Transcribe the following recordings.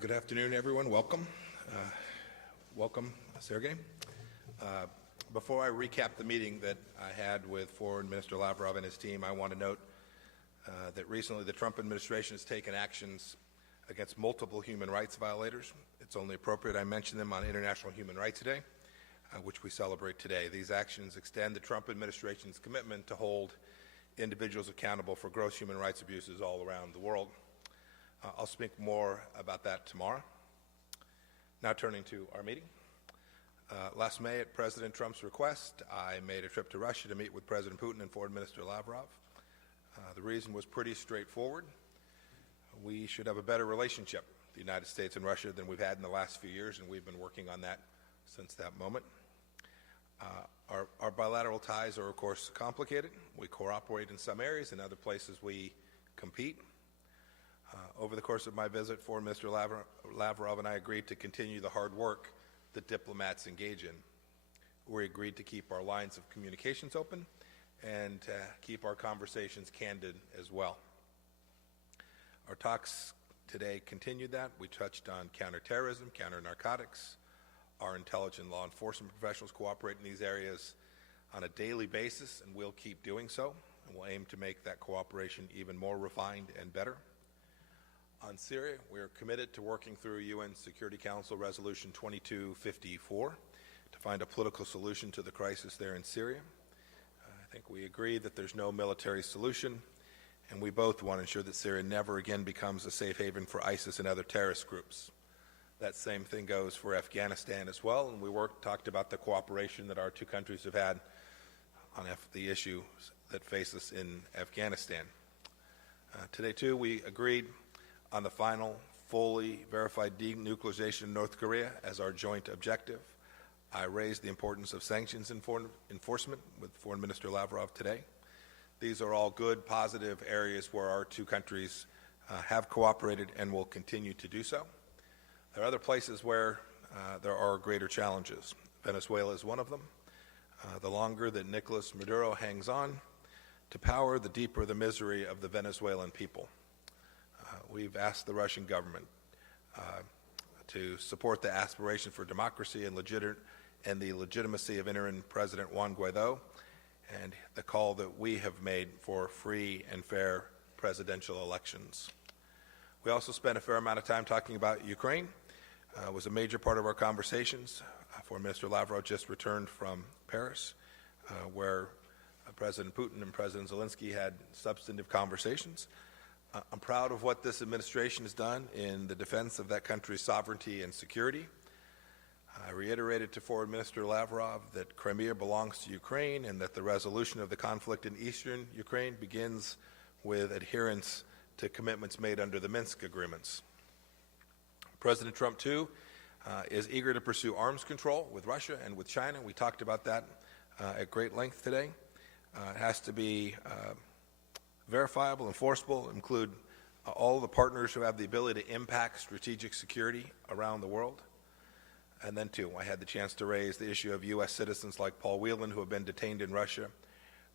Good afternoon, everyone. Welcome. Welcome, Sergey. Before I recap the meeting that I had with Foreign Minister Lavrov and his team, I want to note that recently the Trump administration has taken actions against multiple human rights violators. It's only appropriate I mention them on International Human Rights Day, which we celebrate today. These actions extend the Trump administration's commitment to hold individuals accountable for gross human rights abuses all around the world. I'll speak more about that tomorrow. Now turning to our meeting. Last May, at President Trump's request, I made a trip to Russia to meet with President Putin and Foreign Minister Lavrov. The reason was pretty straightforward. We should have a better relationship, the United States and Russia, than we've had in the last few years, and we've been working on that since that moment. Our bilateral ties are, of course, complicated. We cooperate in some areas. In other places, we compete. Over the course of my visit, Foreign Minister Lavrov and I agreed to continue the hard work that diplomats engage in. We agreed to keep our lines of communications open and keep our conversations candid as well. Our talks today continued that. We touched on counterterrorism, counter-narcotics. Our intelligence law enforcement professionals cooperate in these areas on a daily basis, and we'll keep doing so, and we'll aim to make that cooperation even more refined and better. On Syria, we are committed to working through UN Security Council Resolution 2254 to find a political solution to the crisis there in Syria. I think we agree that there's no military solution, and we both want to ensure that Syria never again becomes a safe haven for ISIS and other terrorist groups. That same thing goes for Afghanistan as well, and we talked about the cooperation that our two countries have had on the issue that faces us in Afghanistan. Today, too, we agreed on the final, fully verified denuclearization of North Korea as our joint objective. I raised the importance of sanctions enforcement with Foreign Minister Lavrov today. These are all good, positive areas where our two countries have cooperated and will continue to do so. There are other places where there are greater challenges. Venezuela is one of them. The longer that Nicolas Maduro hangs on to power, the deeper the misery of the Venezuelan people. We've asked the Russian government to support the aspiration for democracy and the legitimacy of interim President Juan Guaido, and the call that we have made for free and fair presidential elections. We also spent a fair amount of time talking about Ukraine. It was a major part of our conversations. Foreign Minister Lavrov just returned from Paris, where President Putin and President Zelensky had substantive conversations. I'm proud of what this administration has done in the defense of that country's sovereignty and security. I reiterated to Foreign Minister Lavrov that Crimea belongs to Ukraine and that the resolution of the conflict in eastern Ukraine begins with adherence to commitments made under the Minsk agreements. President Trump, too, is eager to pursue arms control with Russia and with China. We talked about that at great length today. It has to be verifiable, enforceable, include all the partners who have the ability to impact strategic security around the world. And then, too, I had the chance to raise the issue of U.S. citizens like Paul Whelan who have been detained in Russia.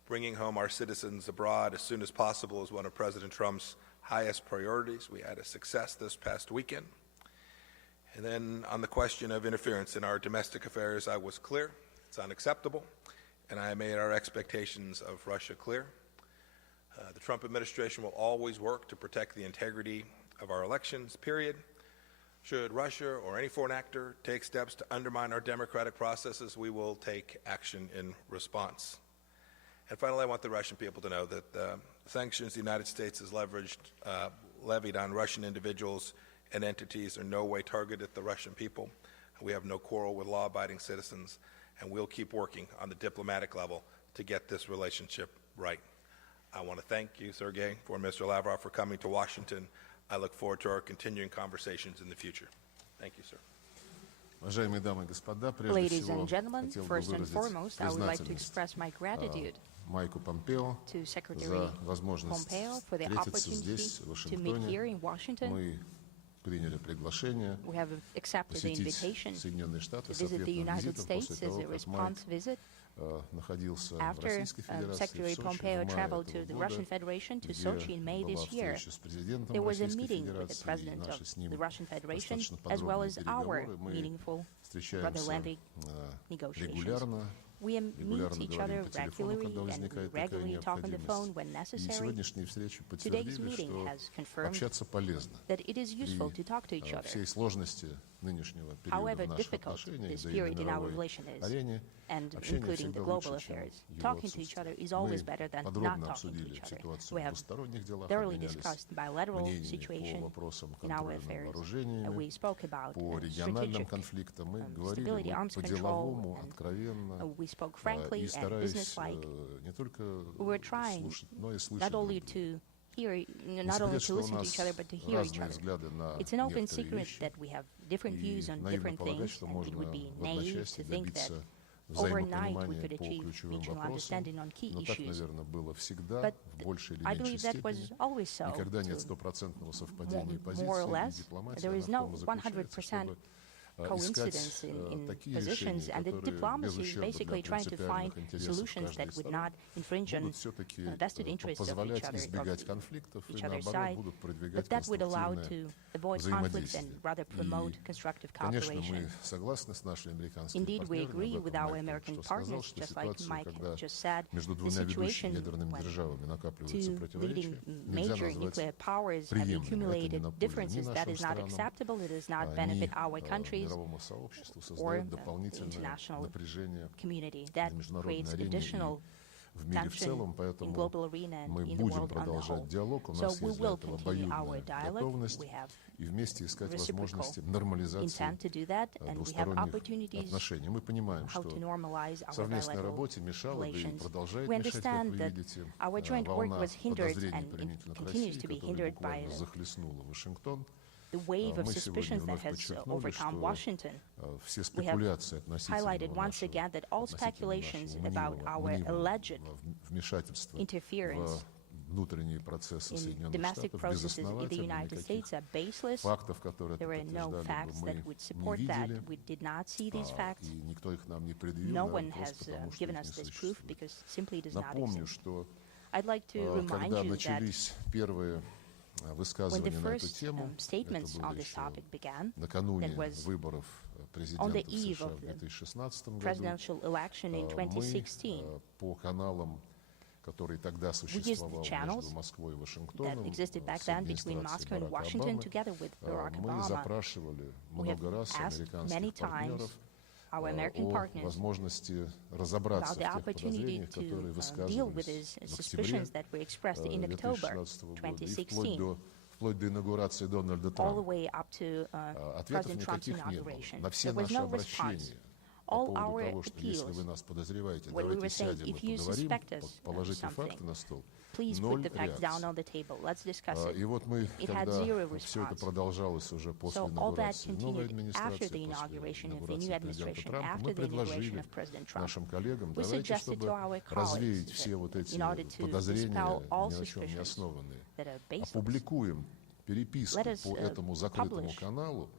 Bringing home our citizens abroad as soon as possible is one of President Trump's highest priorities. We had a success this past weekend. And then on the question of interference in our domestic affairs, I was clear. It's unacceptable. And I made our expectations of Russia clear. The Trump administration will always work to protect the integrity of our elections, period. Should Russia or any foreign actor take steps to undermine our democratic processes, we will take action in response. And finally, I want the Russian people to know that the sanctions the United States has levied on Russian individuals and entities are no way targeted at the Russian people. We have no quarrel with law-abiding citizens, and we'll keep working on the diplomatic level to get this relationship right. I want to thank you, Sergey, Foreign Minister Lavrov, for coming to Washington. I look forward to our continuing conversations in the future. Thank you, sir. Ladies and gentlemen, first and foremost, I would like to express my gratitude to Secretary Pompeo for the opportunity to meet here in Washington. We have accepted the invitation to visit the United States as a response visit After Secretary Pompeo traveled to the Russian Federation, to Sochi in May this year, there was a meeting with the President of the Russian Federation, as well as our meaningful, rather lengthy negotiations. We meet each other regularly, and we regularly talk on the phone when necessary. Today's meeting has confirmed that it is useful to talk to each other. However difficult this period in our relation is, and including the global affairs, talking to each other is always better than not talking to each other. We have thoroughly discussed bilateral situation in our affairs. We spoke about strategic stability, arms control, and we spoke frankly and businesslike. We were trying not only to listen to each other, but to hear each other. It's an open secret that we have different views on different things, and it would be naive to think that overnight we could achieve mutual understanding on key issues. But I believe that was always so. More or less, there is no 100% coincidence in positions, and the diplomacy is basically trying to find solutions that would not infringe on vested interests of each other's side, but that would allow to avoid conflicts and rather promote constructive cooperation. Indeed, we agree with our American partners, just like Mike just said. The situation when two leading major nuclear powers have accumulated differences, that is not acceptable. It does not benefit our countries or the international community. That creates additional tension in global arena and in the world on the whole. So we will continue our dialogue. We have reciprocal intent to do that, and we have opportunities how to normalize our bilateral relations. We understand that our joint work was hindered and it continues to be hindered by the wave of suspicions that has overcome Washington. We have highlighted once again that all speculations about our alleged interference in domestic processes in the United States are baseless. There are no facts that would support that. We did not see these facts. No one has given us this proof because simply does not exist. I'd like to remind you that when the first statements on this topic began, that was on the eve of the presidential election in 2016, we used the channels that existed back then between Moscow and Washington together with Barack Obama. We have asked many times our American partners about the opportunity to deal with these suspicions that were expressed in October 2016, all the way up to President Trump's inauguration. There was no response. All our appeals, when we were saying, if you suspect us of something, please put the facts down on the table. Let's discuss it. It had zero response. So all that continued after the inauguration of the new administration, after the inauguration of President Trump. We suggested to our colleagues that in order to dispel all suspicions that are baseless, let us publish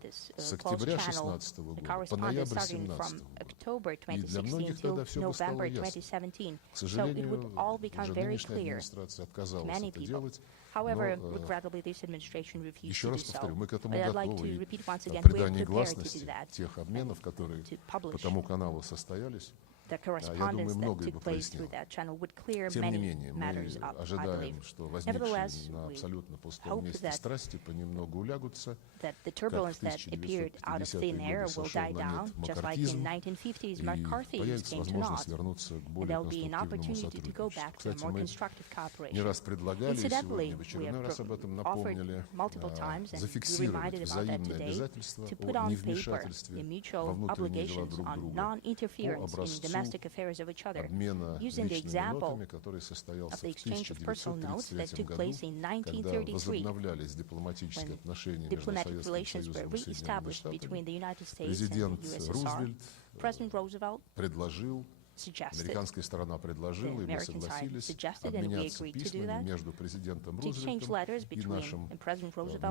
this closed channel, the correspondence starting from October 2016 till November 2017. So it would all become very clear to many people. However, regrettably, this administration refused to do so. But I'd like to repeat once again, we are prepared to do that, to publish the correspondence that took place through that channel would clear many matters up, I believe. Nevertheless, we hope that the turbulence that appeared out of thin air will die down, just like in 1950s McCarthyism came to naught, and there will be an opportunity to go back to a more constructive cooperation. Incidentally, we have offered multiple times, and we reminded about that today, to put on paper the mutual obligations on non-interference in domestic affairs of each other, using the example of the exchange of personal notes that took place in 1933, when diplomatic relations were re-established between the United States and the USSR. President Roosevelt Американская сторона предложила, и мы согласились обменяться письмами между президентом Рузвельтом и нашим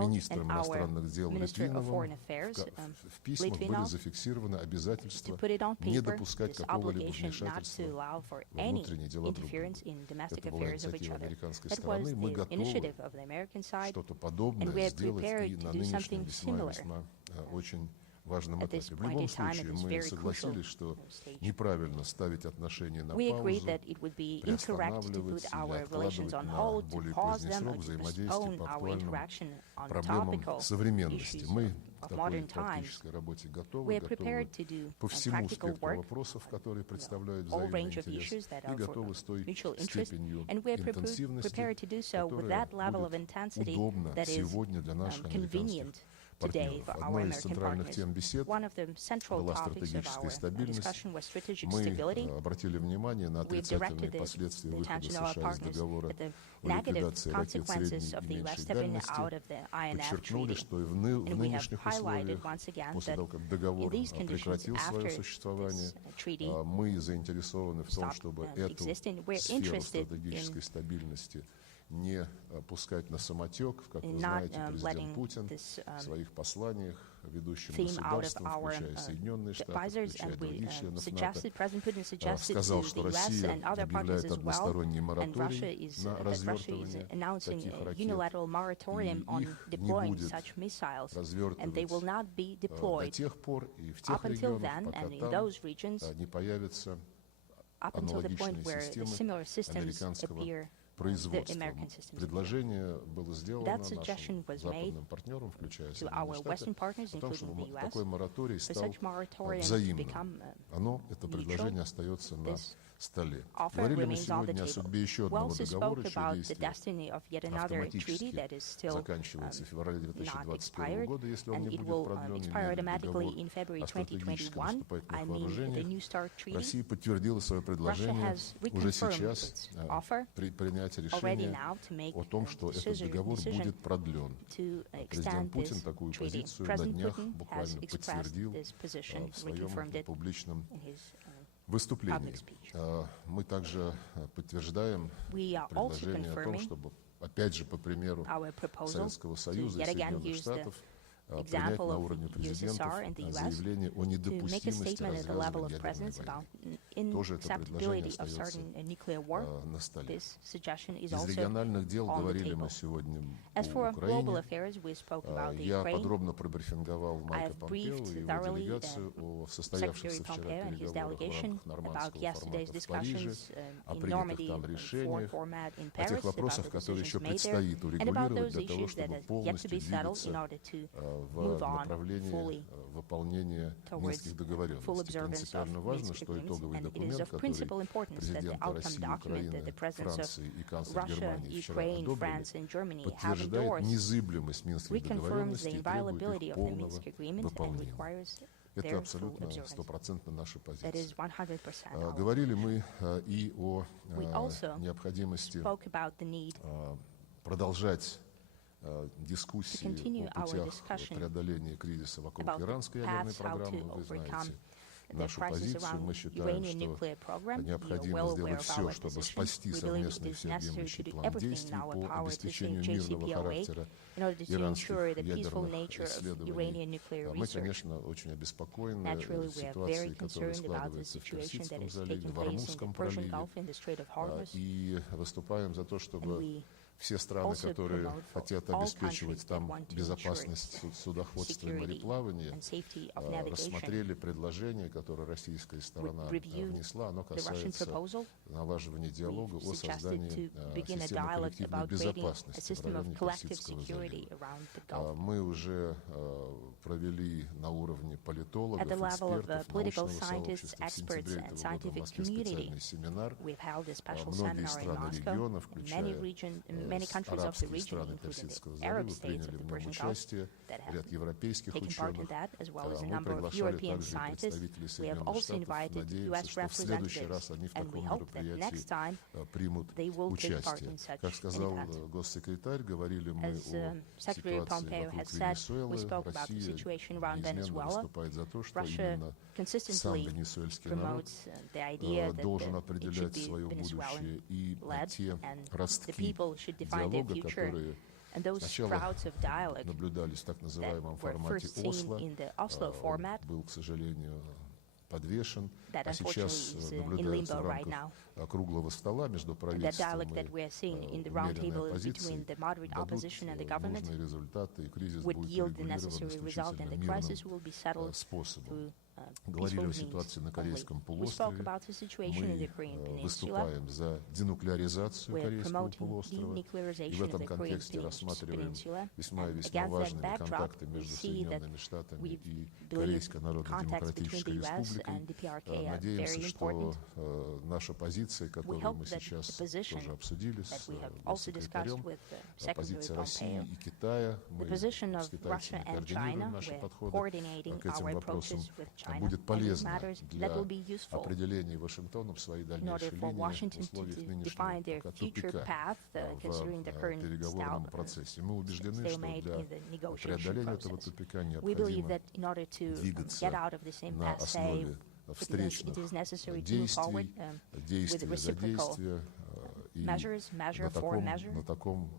министром иностранных дел Литвиновым. В письмах были зафиксированы обязательства не допускать какого-либо вмешательства во внутренние дела друг друга. Это была инициатива американской стороны. Мы готовы что-то подобное сделать и на нынешнем весьма очень важном этапе. В любом случае, мы согласились, что неправильно ставить отношения на паузу, приостанавливать или откладывать на более поздний срок взаимодействие по актуальным проблемам современности. Мы к такой практической работе готовы по всему спектру вопросов, которые представляют взаимный интерес, и готовы с той степенью интенсивности, которая будет удобна сегодня для наших американских партнеров. Одной из центральных тем бесед была стратегическая стабильность. Мы обратили внимание на отрицательные последствия выхода США из договора о ликвидации ракет средней и меньшей дальности. Подчеркнули, что и в нынешних условиях, после того, как договор прекратил свое существование, мы заинтересованы в том, чтобы эту сферу стратегической стабильности не пускать на самотек. Как вы знаете, президент Путин в своих посланиях ведущим государствам, включая Соединенные Штаты, включая других членов НАТО, сказал, что Россия объявляет односторонний мораторий на развертывание таких ракет, и их не будет развертывать до тех пор и в тех регионах, пока там не появится аналогичная система американского производства. Предложение было сделано нашим западным партнерам, включая Соединенные Штаты, о том, чтобы такой мораторий стал взаимным. Это предложение остается на столе. Говорили мы сегодня о судьбе еще одного договора, чье действие автоматически заканчивается в феврале 2021 года, если он не будет продлен, договор о стратегическом наступательных вооружениях. Россия подтвердила свое предложение уже сейчас принять решение о том, что этот договор будет продлен. Президент Путин такую позицию на днях буквально подтвердил в своем публичном выступлении. Мы также подтверждаем предложение о том, чтобы, опять же, по примеру Советского Союза и Соединенных Штатов, принять на уровне президентов заявление о недопустимости развязывания ядерной войны. Тоже это предложение остается на столе. Из региональных дел говорили мы сегодня о Украине. Я подробно пробрифинговал Майка Помпео и его делегацию о состоявшихся вчера переговорах в рамках нормандского формата в Париже, о принятых там решениях, о тех вопросах, которые еще предстоит урегулировать для того, чтобы полностью двигаться в направлении выполнения Минских договоренностей. Принципиально важно, что итоговый документ, который президенты России, Украины, Франции и канцлер Германии вчера одобрили, подтверждает незыблемость Минских договоренностей и требует их полного выполнения. Это абсолютно стопроцентно наша позиция. Говорили мы и о необходимости продолжать дискуссии о путях преодоления кризиса вокруг иранской ядерной программы. Вы знаете нашу позицию. Мы считаем, что необходимо сделать все, чтобы спасти совместный всеобъемлющий план действий по обеспечению мирного характера иранских ядерных исследований. Мы, конечно, очень обеспокоены ситуацией, которая складывается в Персидском заливе, в Ормузском проливе, и выступаем за то, чтобы все страны, которые хотят обеспечивать там безопасность судоходства и мореплавания, рассмотрели предложение, которое российская сторона внесла. Оно касается налаживания диалога о создании системы коллективной безопасности в районе Персидского залива. Мы уже провели на уровне политологов, экспертов, научного сообщества в сентябре этого года в Москве специальный семинар. Многие страны региона, включая many countries of the арабские region, страны including Персидского the залива Arab states of приняли the в нем Persian Gulf, участие, that have ряд европейских taken part in ученых. that, as well as a Мы number of приглашали European также и scientists. представителей We have Соединенных also Штатов. invited Надеемся, U.S. что в следующий раз representatives, они в and we таком hope that мероприятии next time примут they will take part участие. in such Как an сказал event. госсекретарь, говорили мы As о Secretary ситуации Pompeo вокруг has said, we Венесуэлы. spoke about the Россия situation around неизменно Venezuela. выступает за то, что Russia именно сам consistently венесуэльский народ promotes the idea that должен it should определять be свое будущее, и Venezuelan-led, те and the ростки people should define their диалога, future. которые And those сначала sprouts of dialogue наблюдались в так that называемом were формате first seen Осло, in the Oslo format, был, к сожалению, подвешен, that а сейчас unfortunately is in наблюдается limbo в right рамках now. круглого стола между That правительством dialogue that we are seeing in the и round умеренной table оппозицией between the moderate дадут opposition and the government нужные результаты, и кризис would будет yield the урегулирован necessary result, and исключительно the crisis мирным will be settled способом. through Говорили peaceful о means ситуации на only. Корейском We spoke полуострове. about the situation in the Мы Korean Peninsula. выступаем за денуклеаризацию We're Корейского promoting полуострова. И в denuclearization of этом the Korean контексте рассматриваем Peninsula. весьма и And весьма against that важными backdrop, контакты we между see that Соединенными Штатами we и believe Корейской contacts between Народно-Демократической the US Республикой. and DPRK are Надеемся, very что important. наша позиция, We которую hope мы that сейчас the position тоже обсудили that с we have also discussed госсекретарем, with Secretary позиция России Pompeo, и Китая, мы the position с of Russia китайцами and координируем China, наши we're подходы coordinating к этим our вопросам, approaches with China будет on these полезно matters. для That will be useful определения Вашингтоном своей in order дальнейшей for линии в Washington условиях to нынешнего define their пока future тупика path, considering the в current переговорном процессе. Мы убеждены, что stalemate для in the negotiation преодоления этого process. тупика We believe необходимо that in order to двигаться get out of this на impasse, основе встречных it is necessary to move forward действий, with reciprocal действия, и measures, measure for measure. на таком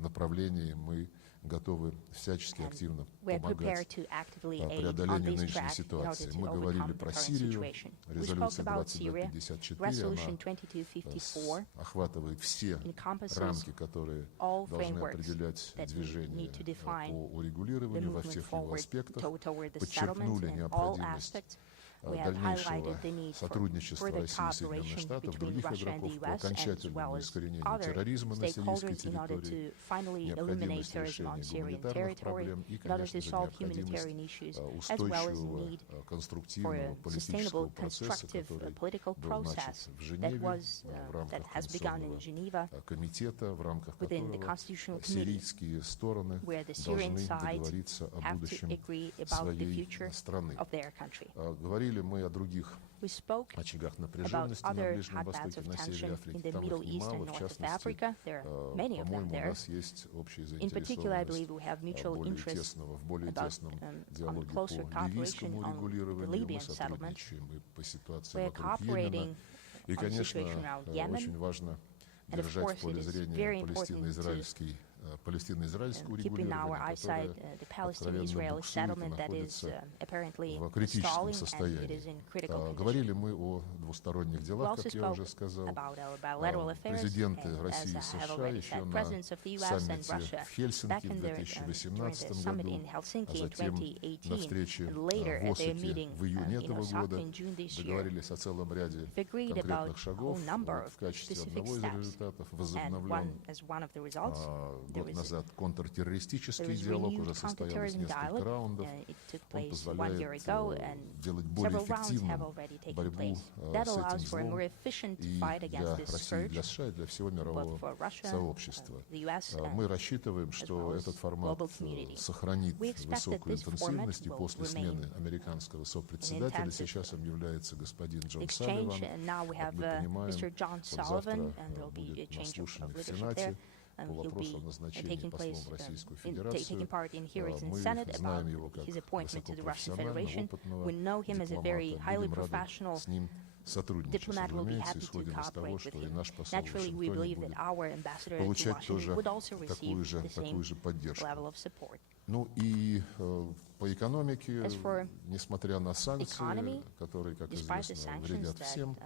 направлении мы готовы всячески активно We're помогать prepared to actively aid on преодолению this нынешней track in order ситуации. to Мы говорили overcome the про current Сирию. situation. We spoke Резолюция about Syria. 2254, Resolution она 2254 охватывает все encompasses рамки, которые all должны frameworks определять that движение need to define по the урегулированию во movement всех его forward аспектах. toward the Подчеркнули settlement in all необходимость aspects. We have дальнейшего highlighted the need for сотрудничества further России и Соединенных cooperation Штатов, between других Russia and игроков the по US, as окончательному well as искоренению other терроризма на сирийской stakeholders in order территории, to finally eliminate необходимости terrorism on решения Syrian гуманитарных territory, проблем и, in order to конечно же, solve необходимость humanitarian issues, as well as the устойчивого, need for конструктивного a политического sustainable, процесса, constructive который political был начат process в that Женеве was в that рамках has begun in Geneva, Конституционного комитета, в рамках within the которого Constitutional Committee, сирийские стороны where the Syrian должны side договориться о have to будущем agree about the своей future страны. of their country. Говорили мы о других We spoke очагах about напряженности на other Ближнем hotbeds Востоке, of на севере tension Африки. in the Там Middle их East and немало, в north of частности, Africa. There are many of them по-моему, у there. нас есть общая In particular, I believe заинтересованность we have mutual более interest тесного, в более about тесном on диалоге closer по ливийскому cooperation on the урегулированию. Мы Libyan settlement. сотрудничаем и по ситуации We're вокруг cooperating Йемена. И, on the конечно, situation around Yemen. очень важно And of держать course, в поле it is зрения very important палестино-израильское keeping our урегулирование, eyesight которое the откровенно Palestine-Israeli буксует и settlement that is находится apparently в критическом stalling and it состоянии. is in critical condition. Говорили мы о двусторонних We делах, also как я spoke уже сказал. about our bilateral affairs, Президенты and России и as I have США already еще said, на presidents of the US and саммите Russia в Хельсинки back в in their, during 2018 the summit году, in а Helsinki in затем на 2018, встрече and later в at their Осаке meeting в июне in этого Osaka года in June this year, договорились о целом ряде agreed about конкретных a шагов. whole number Вот of в качестве specific одного из steps. результатов And возобновлен as one of the results, there год is назад there контртеррористический was диалог, renewed уже состоялось counterterrorism несколько dialogue. раундов. It took Он place 1 year позволяет ago, and делать более several rounds have эффективным already taken борьбу place. с That этим allows for a злом more efficient и fight для against this России, для scourge, США, и для всего both мирового for Russia, сообщества. the US, Мы and рассчитываем, as что well as этот формат global community. сохранит We expect that высокую this format интенсивность, и will после remain смены американского сопредседателя, intensive сейчас им является господин Джон exchange, Салливан. and now we Как have мы понимаем, Mr. John он Sullivan, завтра and there will be a будет на change of слушаниях в leadership there. Сенате по He'll вопросу о be назначении taking послом place, в Российскую taking Федерацию. part in hearings in Мы Senate about знаем его как his appointment to the Russian высокопрофессионального, Federation. опытного We know him as a very дипломата. highly Будем рады professional с ним сотрудничать. diplomat. Will be Разумеется, happy to исходим из того, cooperate with что и him. наш посол в Naturally, we Вашингтоне believe that будет our ambassador to получать Washington тоже would also receive the такую же same поддержку. level of support. Ну и по экономике, As for несмотря на санкции, economy, которые, как despite the известно, sanctions вредят that, всем,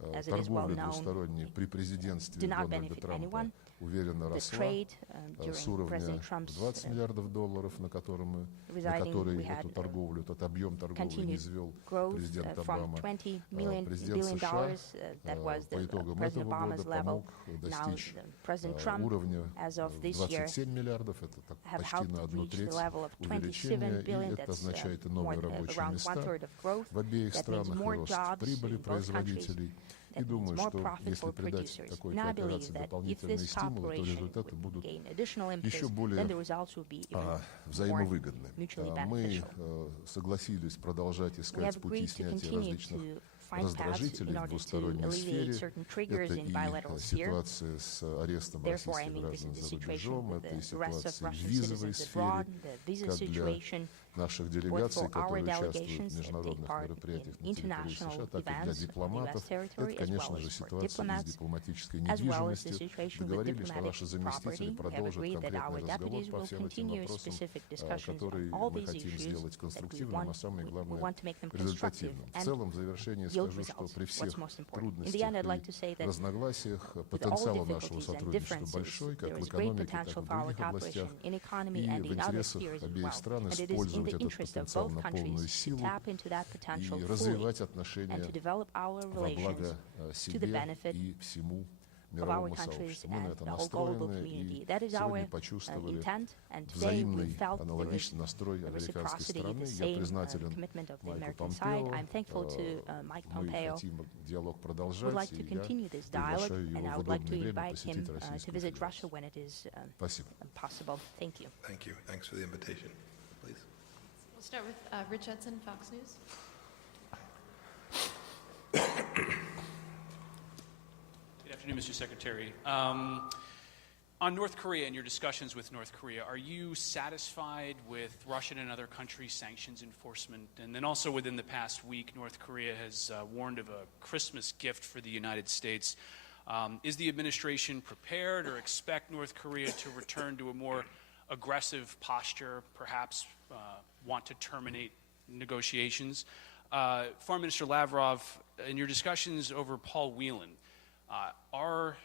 as it is well торговля known, двусторонняя при президентстве do not Дональда benefit Трампа anyone. уверенно The росла trade с during уровня President Trump's 20 миллиардов долларов, на который residing, we эту had торговлю, этот объем торговли continued низвел growth президент from Обама. $20 Президент billion США that was по итогам President этого Obama's года level. помог Now достичь President Trump, уровня as of this year, 27 миллиардов, это have почти helped на одну reach треть the level of увеличения, 27 и billion. это That's означает и more, новые рабочие around места one-third of growth. в обеих That means странах, и more рост jobs прибыли in both countries. производителей. И думаю, что если придать такой кооперации дополнительные стимулы, то результаты будут еще более взаимовыгодны. Мы согласились продолжать искать пути снятия различных раздражителей в двусторонней сфере. Это и ситуация с арестом российских граждан за рубежом, это и ситуация в визовой сфере, как для наших делегаций, которые участвуют в международных мероприятиях на территории США, так и для дипломатов. Это, конечно же, ситуация с дипломатической недвижимостью. Договорились, что наши заместители продолжат конкретный разговор по всем этим вопросам, который мы хотим сделать конструктивным, а самое главное, результативным. В целом, в завершении скажу, что при всех трудностях и разногласиях потенциал нашего сотрудничества большой, как в экономике, так и в других областях, и в интересах обеих стран использовать этот потенциал на полную силу и развивать отношения во благо себе и всему мировому сообществу. Мы на это настроены и сегодня почувствовали взаимный аналогичный настрой американской стороны. Я признателен Майку Помпео. Мы хотим диалог продолжать, и я приглашаю его в удобное время посетить Российскую Федерацию. Спасибо. Thank you. Thanks for the invitation. Please. We'll start with Rich Edson, Fox News. Good afternoon, Mr. Secretary. On North Korea and your discussions with North Korea, are you satisfied with Russian and other countries' sanctions enforcement? And then also within the past week, North Korea has warned of a Christmas gift for the United States. Is the administration prepared or expect North Korea to return to a more aggressive posture, perhaps want to terminate negotiations? Foreign Minister Lavrov, in your discussions over Paul Whelan, are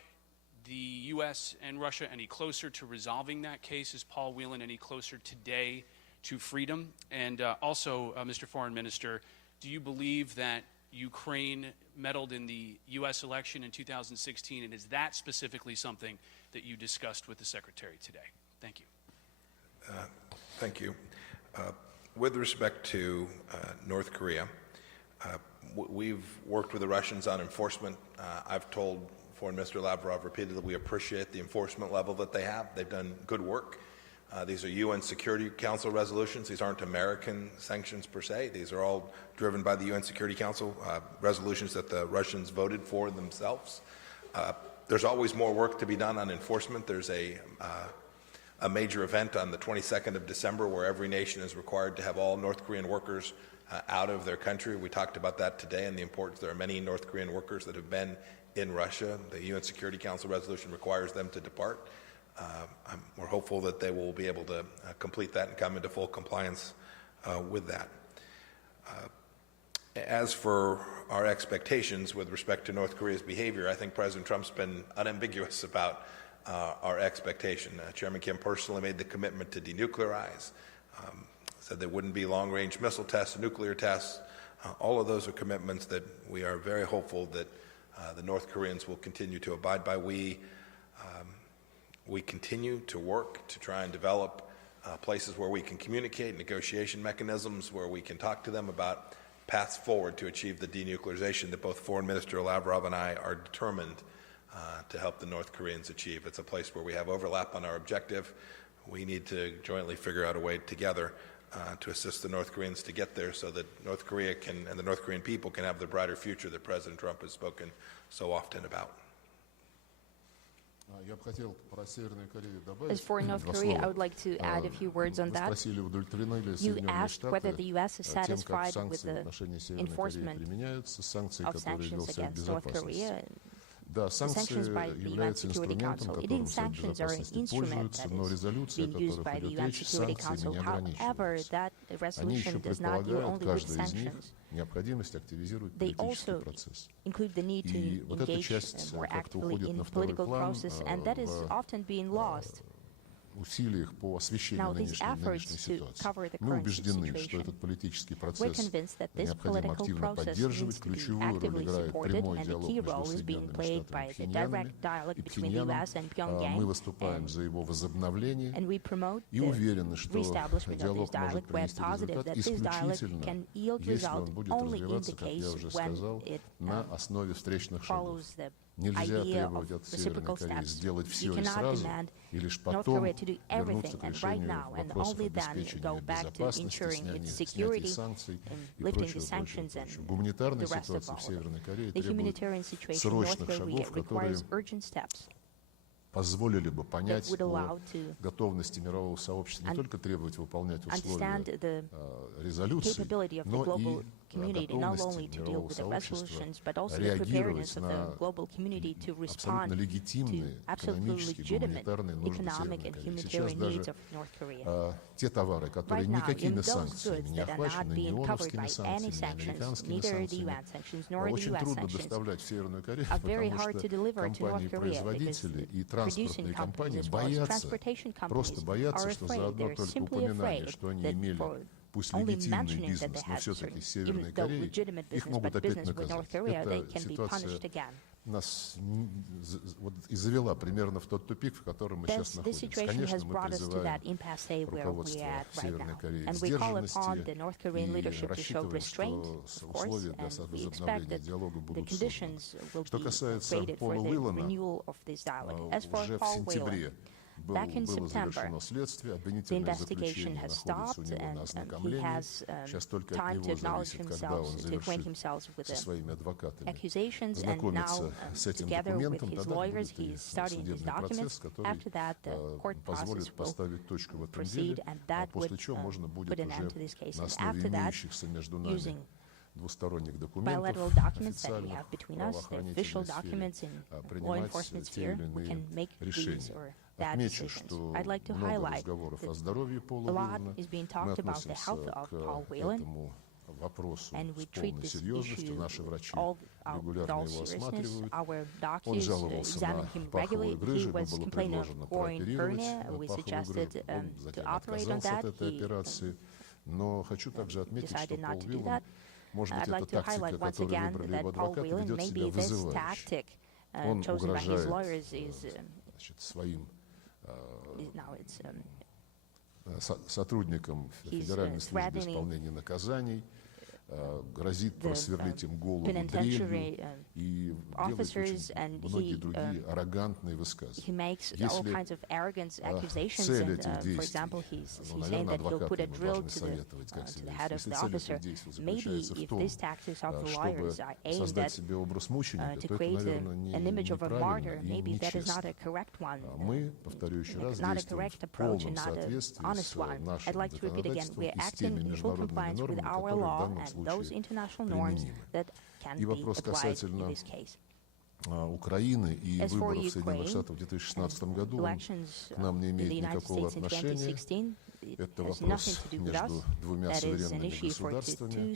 the U.S. and Russia any closer to resolving that case? Is Paul Whelan any closer today to freedom? And also, Mr. Foreign Minister, do you believe that Ukraine meddled in the U.S. election in 2016, and is that specifically something that you discussed with the Secretary today? Thank you. Thank you. With respect to North Korea, we've worked with the Russians on enforcement. I've told Foreign Minister Lavrov repeatedly we appreciate the enforcement level that they have. They've done good work. These are UN Security Council resolutions. These aren't American sanctions per se. These are all driven by the UN Security Council, resolutions that the Russians voted for themselves. There's always more work to be done on enforcement. There's a major event on the 22nd of December where every nation is required to have all North Korean workers out of their country. We talked about that today and the importance. There are many North Korean workers that have been in Russia. The UN Security Council resolution requires them to depart. We're hopeful that they will be able to complete that and come into full compliance with that. As for our expectations with respect to North Korea's behavior, I think President Trump's been unambiguous about our expectation. Chairman Kim personally made the commitment to denuclearize, said there wouldn't be long-range missile tests, nuclear tests. All of those are commitments that we are very hopeful that the North Koreans will continue to abide by. We continue to work to try and develop places where we can communicate, negotiation mechanisms where we can talk to them about paths forward to achieve the denuclearization that both Foreign Minister Lavrov and I are determined to help the North Koreans achieve. It's a place where we have overlap on our objective. We need to jointly figure out a way together to assist the North Koreans to get there so that North Korea can, and the North Korean people can have the brighter future that President Trump has spoken so often about. As for North Korea, I would like to add a few words on that. You asked whether the U.S. is satisfied with the enforcement of sanctions against North Korea. Sanctions by the UN Security Council. Indeed, sanctions are an instrument that is being used by the UN Security Council. However, that resolution does not deal only with sanctions. They also include the need to engage more actively in the political process, and that is often being lost. усилиях по освещению нынешней ситуации. Мы убеждены, что этот политический процесс необходимо активно поддерживать. Ключевую роль играет прямой диалог между Соединенными Штатами и Пхеньяном. Мы выступаем за его возобновление и уверены, что диалог может принести результат исключительно, если он будет развиваться, как я уже сказал, на основе встречных шагов. Нельзя требовать от Северной Кореи сделать все и сразу, и лишь потом вернуться к решению вопросов обеспечения безопасности, снятия санкций и прочего. Гуманитарная ситуация в Северной Корее требует срочных шагов, которые позволили бы понять о готовности мирового сообщества не только требовать выполнять условия резолюции, но и готовности мирового сообщества реагировать на абсолютно легитимные экономические, гуманитарные нужды Северной Кореи. Сейчас даже те товары, которые никакими санкциями не охвачены, ни ООНовскими санкциями, ни американскими санкциями, очень трудно доставлять в Северную Корею, потому что компании-производители и транспортные компании просто боятся, что за одно только упоминание, что они имели пусть легитимный бизнес, но все-таки с Северной Кореей, их могут опять наказать. Эта ситуация нас вот и завела примерно в тот тупик, в котором мы сейчас находимся. Конечно, мы призываем руководство Северной Кореи к сдержанности и рассчитываем, что условия для возобновления диалога будут созданы. Что касается Пола Уиллана, уже в сентябре было завершено следствие, обвинительное заключение находится у него на ознакомлении. Сейчас только от него зависит, когда он завершит со своими адвокатами знакомиться с этим документом, тогда будет и судебный процесс, который позволит поставить точку в этом деле, а после чего можно будет уже на основе имеющихся между нами двусторонних документов, официальных правоохранительной сфере, принимать те или иные решения. Отмечу, что много разговоров о здоровье Пола Уиллана. Мы относимся к этому вопросу с полной серьезностью. Наши врачи регулярно его осматривают. Он жаловался на паховую грыжу, ему было предложено прооперировать паховую грыжу. Он затем отказался от этой операции. Но хочу также отметить, что Пол Уиллан, может быть, эта тактика, которую выбрали его адвокаты, ведет себя вызывающе. Он угрожает своим сотрудникам Федеральной службы исполнения наказаний, грозит просверлить им голову дрелью и делает очень многие другие аррогантные высказывания. Если цель этих действий, наверное, адвокаты ему должны советовать, как себя вести. Если цель этих действий заключается в том, чтобы создать себе образ мученика, то это, наверное, неправильно и нечестно. Мы, повторю еще раз, действуем в полном соответствии с нашим законодательством и с теми международными нормами, которые в данном случае применимы. И вопрос касательно Украины и выборов Соединенных Штатов в 2016 году, он к нам не имеет никакого отношения. Это вопрос между двумя суверенными государствами,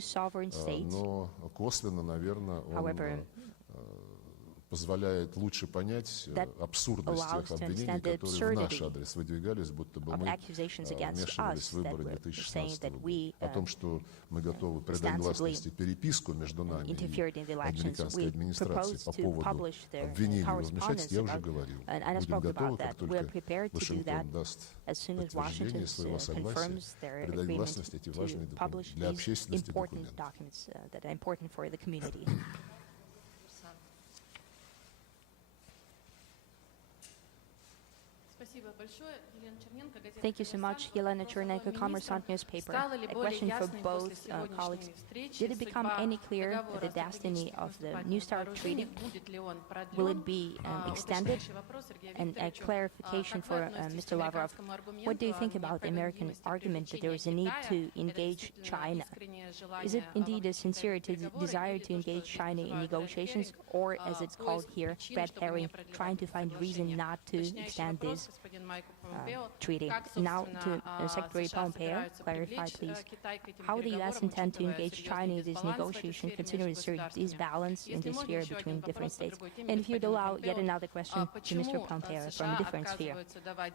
но косвенно, наверное, он позволяет лучше понять абсурдность тех обвинений, которые в наш адрес выдвигались, будто бы мы вмешивались в выборы 2016 года. О том, что мы готовы придать гласности переписку между нами и американской администрацией по поводу обвинений во вмешательстве, я уже говорил. Будем готовы, как только Вашингтон даст подтверждение своего согласия, придать гласность эти важные документы для общественности документы. Thank you so much, Yelena Chernenko, Kommersant newspaper. A question for both colleagues. Did it become any clearer the destiny of the New START treaty? Will it be extended? And a clarification for Mr. Lavrov. What do you think about the American argument that there is a need to engage China? Is it indeed a sincere desire to engage China in negotiations, or, as it's called here, red herring, trying to find reason not to extend this? treaty. Now, to Secretary Pompeo, clarify, please, how the U.S. intend to engage China in this negotiation, considering the disbalance in this sphere between different states. And if you'd allow yet another question to Mr. Pompeo from a different sphere,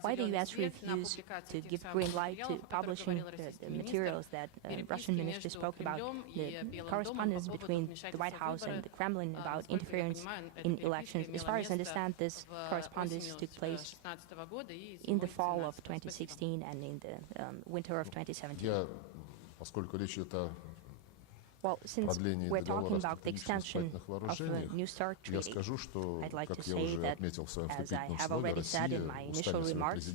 why the U.S. refused to give green light to publishing the materials that Russian minister spoke about, the correspondence between the White House and the Kremlin about interference in elections? As far as I understand, this correspondence took place in the fall of 2016 and in the winter of 2017. Well, since we're talking about the extension of the New START treaty, I'd like to say that, as I have already said in my initial remarks,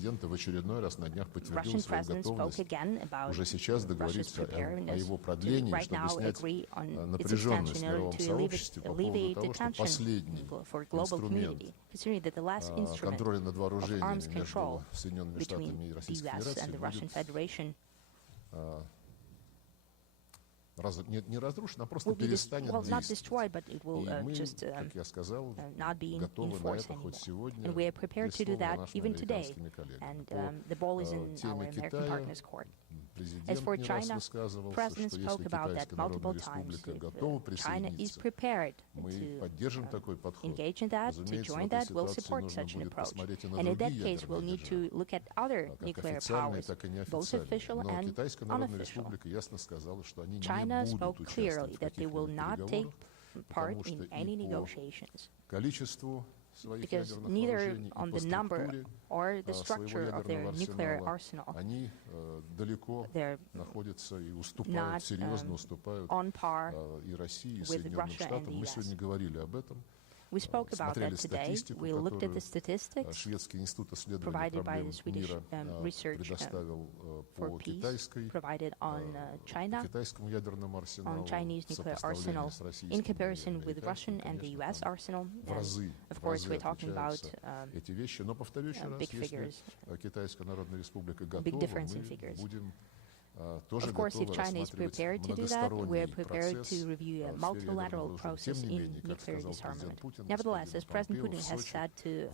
Russian President spoke again about Russia's preparedness to right now agree on its extension in order to alleviate the tension for global community, considering that the last instrument of arms control between the U.S. and the Russian Federation will be not destroyed, but it will just not be in force anymore. And we are prepared to do that even today. And the ball is in our American partners' court. As for China, the President spoke about that multiple times. China is prepared to engage in that, to join that. We'll support such an approach. And in that case, we'll need to look at other nuclear powers, both official and unofficial. China spoke clearly that they will not take part in any negotiations, because neither on the number or the structure of their nuclear arsenal, they're not on par with Russia and the U.S. We spoke about that today. We looked at the statistics provided by the Swedish Research for Peace, provided on China, on Chinese nuclear arsenal, in comparison with Russian and the U.S. arsenal. And of course, we're talking about big figures, big difference in figures. Of course, if China is prepared to do that, we're prepared to review a multilateral process in nuclear disarmament. Nevertheless, as President Putin has said to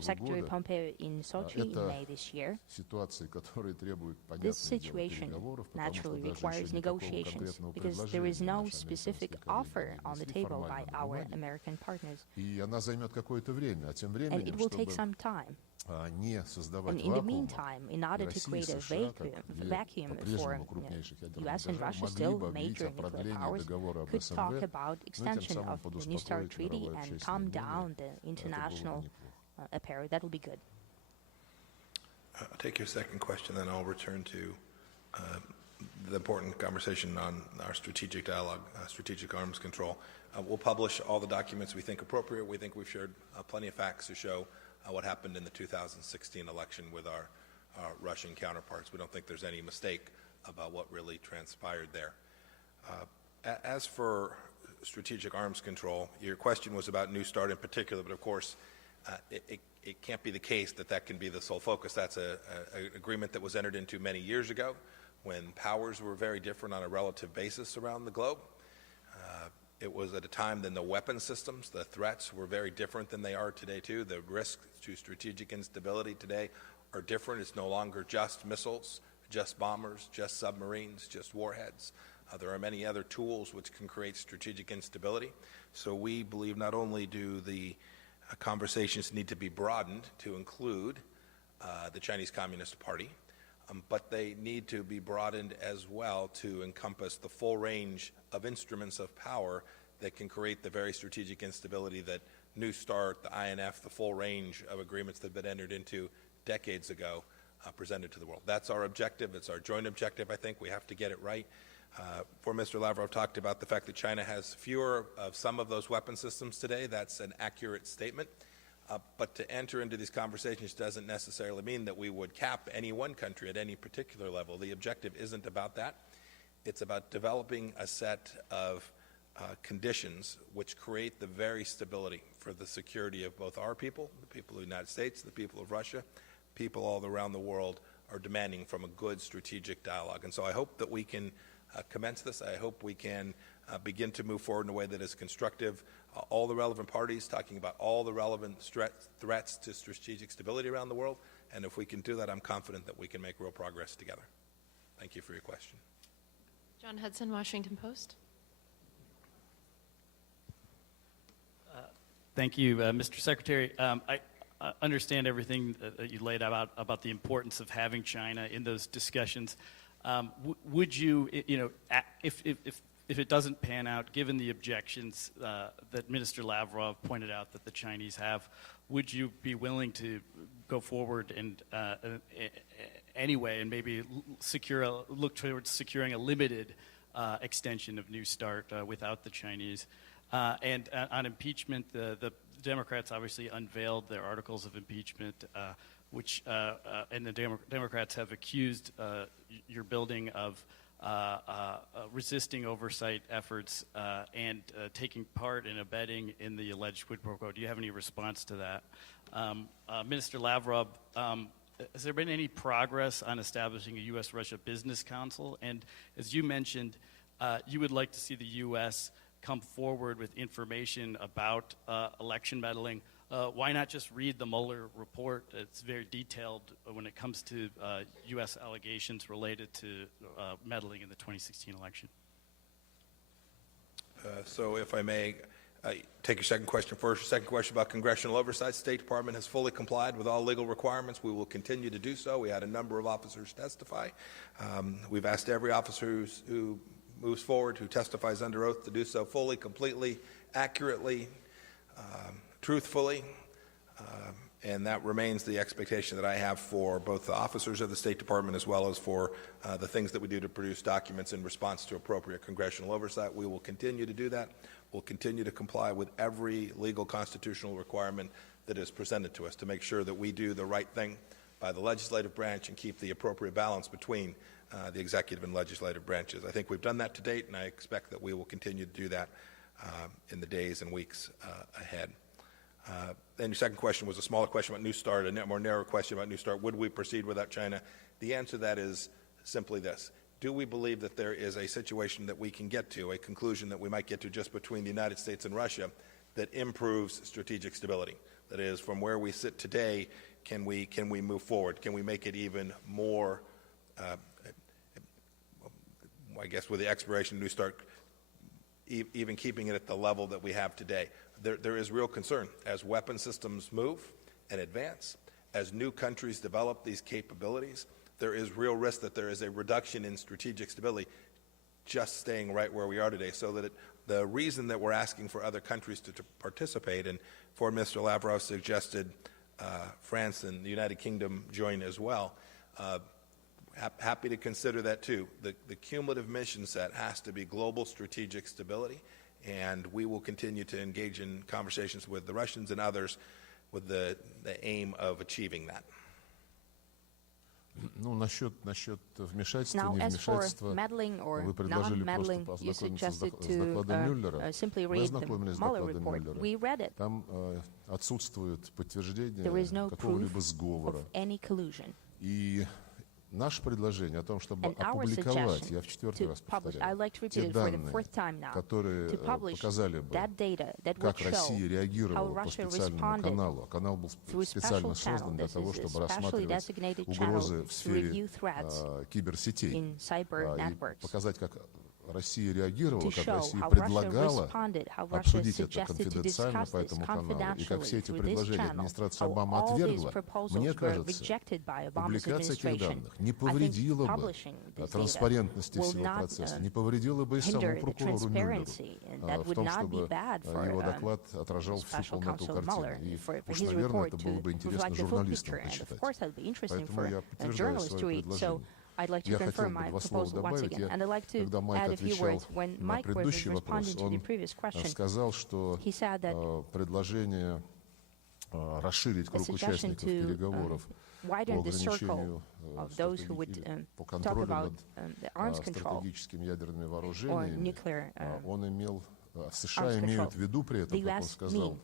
Secretary Pompeo in Sochi in May this year, this situation naturally requires negotiations, because there is no specific offer on the table by our American partners. And it will take some time. And in the meantime, in order to create a vacuum for U.S. and Russia, still major nuclear powers, could talk about extension of the New START treaty and calm down the international affair. That will be good. I'll take your second question, then I'll return to the important conversation on our strategic dialogue, strategic arms control. We'll publish all the documents we think appropriate. We think we've shared plenty of facts to show what happened in the 2016 election with our Russian counterparts. We don't think there's any mistake about what really transpired there. As for strategic arms control, your question was about New START in particular, but of course, it can't be the case that that can be the sole focus. That's an agreement that was entered into many years ago when powers were very different on a relative basis around the globe. It was at a time when the weapon systems, the threats, were very different than they are today, too. The risks to strategic instability today are different. It's no longer just missiles, just bombers, just submarines, just warheads. There are many other tools which can create strategic instability. So we believe not only do the conversations need to be broadened to include the Chinese Communist Party, but they need to be broadened as well to encompass the full range of instruments of power that can create the very strategic instability that New START, the INF, the full range of agreements that have been entered into decades ago presented to the world. That's our objective. It's our joint objective, I think. We have to get it right. Before Mr. Lavrov talked about the fact that China has fewer of some of those weapon systems today. That's an accurate statement. But to enter into these conversations doesn't necessarily mean that we would cap any one country at any particular level. The objective isn't about that. It's about developing a set of conditions which create the very stability for the security of both our people, the people of the United States, the people of Russia, people all around the world are demanding from a good strategic dialogue. And so I hope that we can commence this. I hope we can begin to move forward in a way that is constructive. All the relevant parties talking about all the relevant threats to strategic stability around the world, And if we can do that, I'm confident that we can make real progress together. Thank you for your question. John Hudson, Washington Post. Thank you, Mr. Secretary. I understand everything that you laid out about the importance of having China in those discussions. Would you, if it doesn't pan out, given the objections that Minister Lavrov pointed out that the Chinese have, would you be willing to go forward and anyway and maybe look towards securing a limited extension of New START without the Chinese? And on impeachment, the Democrats obviously unveiled their articles of impeachment, which and the Democrats have accused your building of resisting oversight efforts and taking part in abetting in the alleged quid pro quo. Do you have any response to that? Minister Lavrov, has there been any progress on establishing a U.S.-Russia Business Council? And as you mentioned, you would like to see the U.S. come forward with information about election meddling. Why not just read the Mueller report? It's very detailed when it comes to U.S. allegations related to meddling in the 2016 election. So if I may take your second question first. Your second question about congressional oversight. State Department has fully complied with all legal requirements. We will continue to do so. We had a number of officers testify. We've asked every officer who moves forward, who testifies under oath, to do so fully, completely, accurately, truthfully, and that remains the expectation that I have for both the officers of the State Department as well as for the things that we do to produce documents in response to appropriate congressional oversight. We will continue to do that. We'll continue to comply with every legal constitutional requirement that is presented to us to make sure that we do the right thing by the legislative branch and keep the appropriate balance between the executive and legislative branches. I think we've done that to date, and I expect that we will continue to do that in the days and weeks ahead. Then your second question was a smaller question about New START, a more narrow question about New START. Would we proceed without China? The answer to that is simply this. Do we believe that there is a situation that we can get to, a conclusion that we might get to just between the United States and Russia that improves strategic stability? That is, from where we sit today, can we move forward? Can we make it even more, I guess with the expiration of New START, even keeping it at the level that we have today? There is real concern as weapon systems move and advance, as new countries develop these capabilities. There is real risk that there is a reduction in strategic stability just staying right where we are today. So that the reason that we're asking for other countries to participate, and Foreign Minister Lavrov suggested France and the United Kingdom join as well, happy to consider that too. The cumulative mission set has to be global strategic stability, and we will continue to engage in conversations with the Russians and others with the aim of achieving that. Ну, насчет вмешательства, Now, as for невмешательства, meddling or вы предложили non-meddling, просто you ознакомиться с suggested докладом Мюллера. simply Мы read the ознакомились с Mueller докладом report. Мюллера. We read it. Там отсутствует подтверждение There is no какого-либо proof сговора. of any collusion. И наше предложение о том, чтобы And our опубликовать, suggestion я в четвертый to раз publish, I'd повторяю, like to repeat те it for the данные, fourth time now, которые to publish показали бы, that data that would как show Россия how реагировала по Russia специальному responded каналу. А канал был through a специально special создан channel. для This того, is a чтобы specially рассматривать designated угрозы channel в to сфере review threats киберсетей. in cyber И networks. показать, как Россия реагировала, To как show Россия how Russia предлагала responded, how Russia обсудить это suggested to конфиденциально discuss по this этому каналу. И как все confidentially эти through this предложения channel, администрация how Обама all these отвергла, proposals мне were кажется, rejected by Obama's публикация этих administration. данных не I think повредила бы publishing this data транспарентности will всего not процесса, не повредила бы и самому hinder the прокурору Мюллеру transparency, and that в would том, not be чтобы bad for его доклад отражал всю special полноту counsel Mueller, картины. И for уж, his наверное, report это было бы to интересно reflect the full журналистам picture. And of почитать. course, that would be interesting Поэтому for я подтверждаю journalists to свое read. So предложение. I'd like to Я хотел confirm бы my два слова proposal once добавить. again. And I'd like to Когда Майк add a few отвечал words. When на Mike was предыдущий вопрос, responding to the он previous question, сказал, что he said that предложение расширить круг участников переговоров по widen the ограничению circle of those who would по talk контролю about над the arms control стратегическими ядерными or вооружениями, nuclear он имел, США arms имеют control. в виду при этом, The как он US сказал, mean,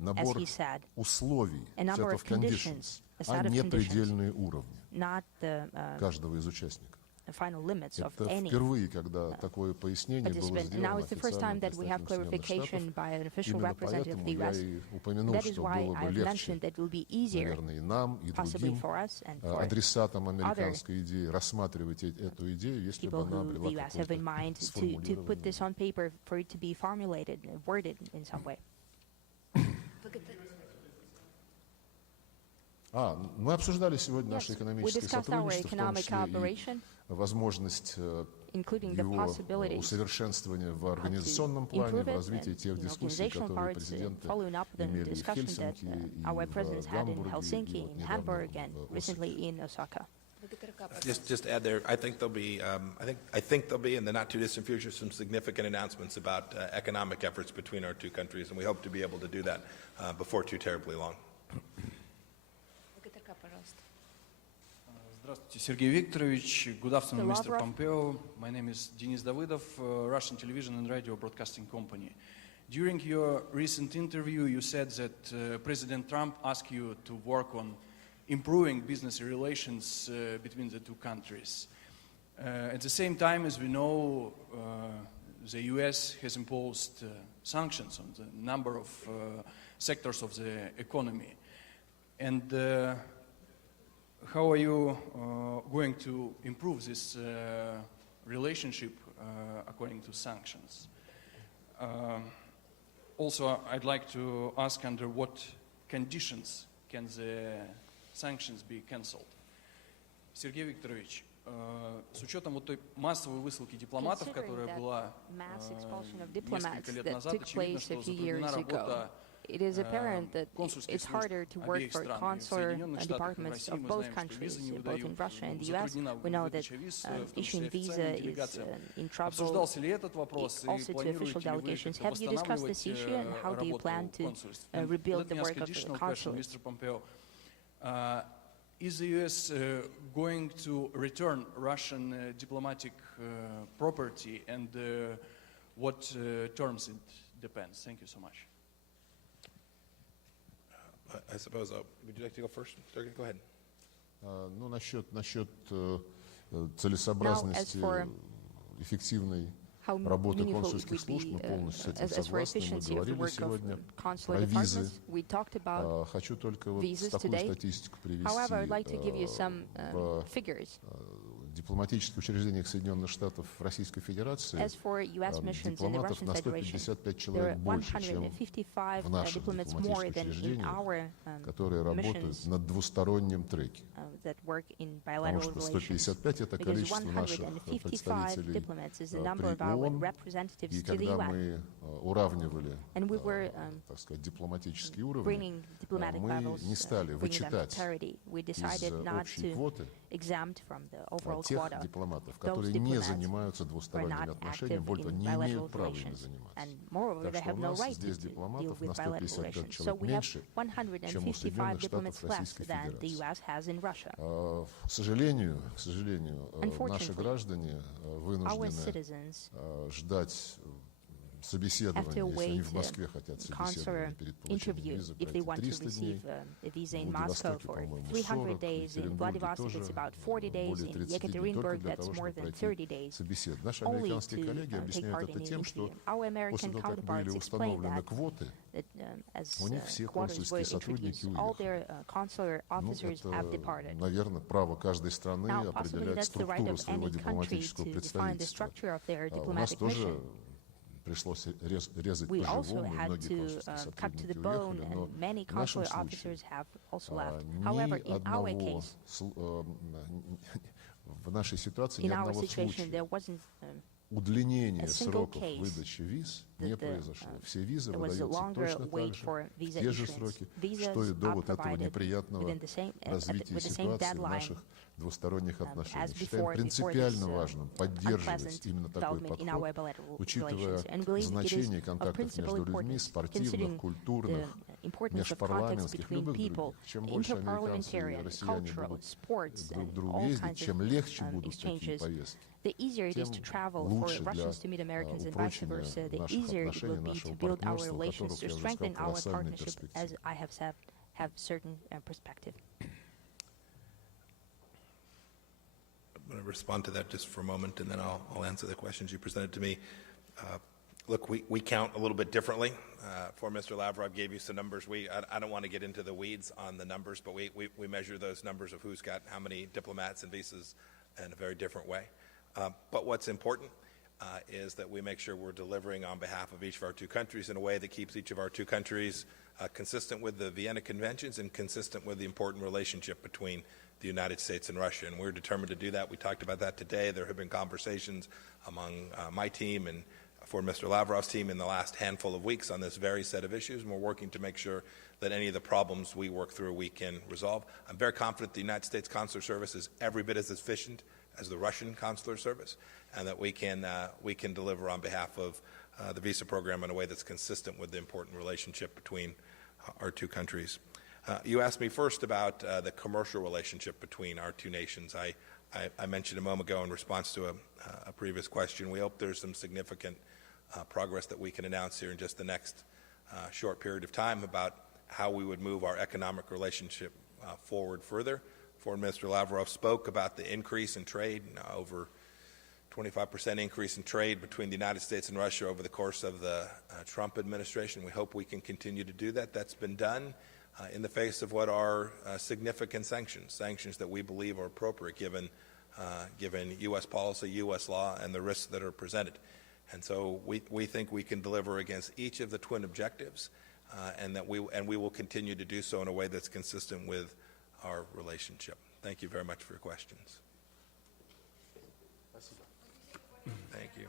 набор as he said, условий, a number set of of conditions, conditions, a а set of не conditions, предельные уровни not the каждого из участников. final limits of Это any впервые, когда такое пояснение было participant. And now сделано it's the first time официальным that we have представителем clarification Соединенных by an Штатов. official Именно representative of поэтому the я US. и упомянул, That is что why было бы I've легче, mentioned that it will be easier, наверное, и нам, и possibly другим for us and for адресатам американской идеи рассматривать эту идею, если бы people она who обрела the US have in mind какое-то to put this сформулирование. on paper for it to be formulated, worded in some way. Мы обсуждали сегодня наше Yes, we экономическое discussed our сотрудничество, в том economic числе cooperation, и возможность including the его possibilities усовершенствования в организационном to плане, improve в it, развитии and, тех дискуссий, organizational которые parts, президенты following up the имели в discussion that Хельсинки и our в presidents had in Гамбурге, и Helsinki, вот in недавно Hamburg, and в recently in Osaka. Just add there, I think there'll be, I think there'll be in the not too distant future some significant announcements about economic efforts between our two countries, and we hope to be able to do that before too terribly long. Здравствуйте, Sergey Viktorovich. Good afternoon, Mr. Lavrov. Pompeo. My name is Denis Davidov, Russian Television and Radio Broadcasting Company. During your recent interview, you said that President Trump asked you to work on improving business relations between the two countries. At the same time, as we know, the US has imposed sanctions on the number of sectors of the economy. And how are you going to improve this relationship according to sanctions? Also, I'd like to ask under what conditions can the sanctions be cancelled? Сергей Викторович, с учетом вот той массовой высылки дипломатов, которая была несколько лет назад, очевидно, что затруднена работа It is apparent that it's harder to work for consular departments of both countries, both in Russia and the US. We know that issuing visa is in trouble. Also to official delegations. Have you discussed this issue, and how do you plan to rebuild the work of the consulate? Is the US going to return Russian diplomatic property, and what terms it depends? Thank you so much. I suppose, would you like to go first? Sergey, go ahead. Ну, насчет целесообразности эффективной работы консульских служб, мы полностью с этим согласны. Мы говорили сегодня про визы. Хочу только вот такую статистику привести. В дипломатических учреждениях Соединенных Штатов Российской Федерации дипломатов на 155 человек больше, чем в наших дипломатических учреждениях, которые работают на двустороннем треке. Потому что 155 — это количество наших представителей при ООН, и когда мы уравнивали, так сказать, дипломатические уровни, мы не стали вычитать из общей квоты тех дипломатов, которые не занимаются двусторонними отношениями, более того, не имеют права ими заниматься. Так что у нас здесь дипломатов на 155 человек меньше, чем у Соединенных Штатов Российской Федерации. К сожалению, наши граждане вынуждены ждать собеседования, если они в Москве хотят собеседования перед получением визы, пройти 300 дней, в Владивостоке, по-моему, 40, в Екатеринбурге тоже более 30 дней, только для того, чтобы пройти собеседование. Наши американские коллеги объясняют это тем, что после того, как были установлены квоты, у них все консульские сотрудники уехали. Ну, это, наверное, право каждой страны определять структуру своего дипломатического представительства. У нас тоже пришлось резать по-живому, и многие консульские сотрудники уехали, но в нашем случае ни одного, в нашей ситуации ни одного случая удлинения сроков выдачи виз не произошло. Все визы выдаются точно так же, в те же сроки, что и до вот этого неприятного развития ситуации в наших двусторонних отношениях. Считаем принципиально важным поддерживать именно такой подход, учитывая значение контактов между людьми, спортивных, культурных, межпарламентских, любых других. Чем больше американцы и россияне будут друг к другу ездить, чем легче будут такие поездки, тем лучше для упрочения наших отношений, нашего партнерства, у которых, я уже сказал, колоссальные перспективы. I'm going to respond to that just for a moment, and then I'll answer the questions you presented to me. Look, we count a little bit differently. Before Mr. Lavrov gave you some numbers. I don't want to get into the weeds on the numbers, but we measure those numbers of who's got how many diplomats and visas in a very different way. But what's important is that we make sure we're delivering on behalf of each of our two countries in a way that keeps each of our two countries consistent with the Vienna Conventions and consistent with the important relationship between the United States and Russia. And we're determined to do that. We talked about that today. There have been conversations among my team and for Mr. Lavrov's team in the last handful of weeks on this very set of issues, and we're working to make sure that any of the problems we work through we can resolve. I'm very confident the United States Consular Service is every bit as efficient as the Russian Consular Service, and that we can deliver on behalf of the visa program in a way that's consistent with the important relationship between our two countries. You asked me first about the commercial relationship between our two nations. I mentioned a moment ago in response to a previous question, we hope there's some significant progress that we can announce here in just the next short period of time about how we would move our economic relationship forward further. Foreign Minister Lavrov spoke about the increase in trade, over 25% increase in trade between the United States and Russia over the course of the Trump administration. We hope we can continue to do that. That's been done in the face of what are significant sanctions that we believe are appropriate given U.S. policy, U.S. law, and the risks that are presented. And so we think we can deliver against each of the twin objectives, and we will continue to do so in a way that's consistent with our relationship. Thank you very much for your questions. Thank you.